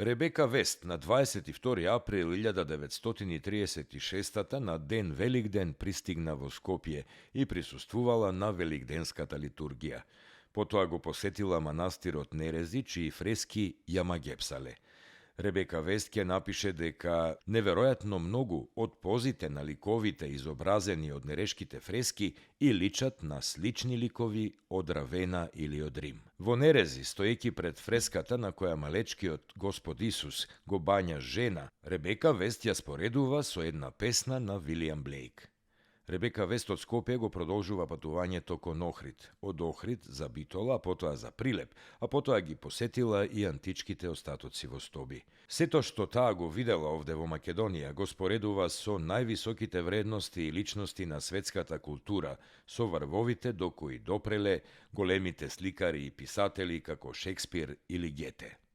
Ребека Вест на 22. април 1936 на ден Великден пристигна во Скопје и присуствувала на великденската литургија. Потоа го посетила манастирот Нерези, чии фрески ја магепсале. Ребека Вест ќе напише дека неверојатно многу од позите на ликовите изобразени од нерешките фрески и личат на слични ликови од Равена или од Рим. Во Нерези, стоејќи пред фреската на која малечкиот Господ Исус го бања жена, Ребека Вест ја споредува со една песна на Вилијам Блејк. Ребека Вест од Скопје го продолжува патувањето кон Охрид, од Охрид за Битола, а потоа за Прилеп, а потоа ги посетила и античките остатоци во Стоби. Сето што таа го видела овде во Македонија го споредува со највисоките вредности и личности на светската култура, со врвовите до кои допреле големите сликари и писатели како Шекспир или Гете.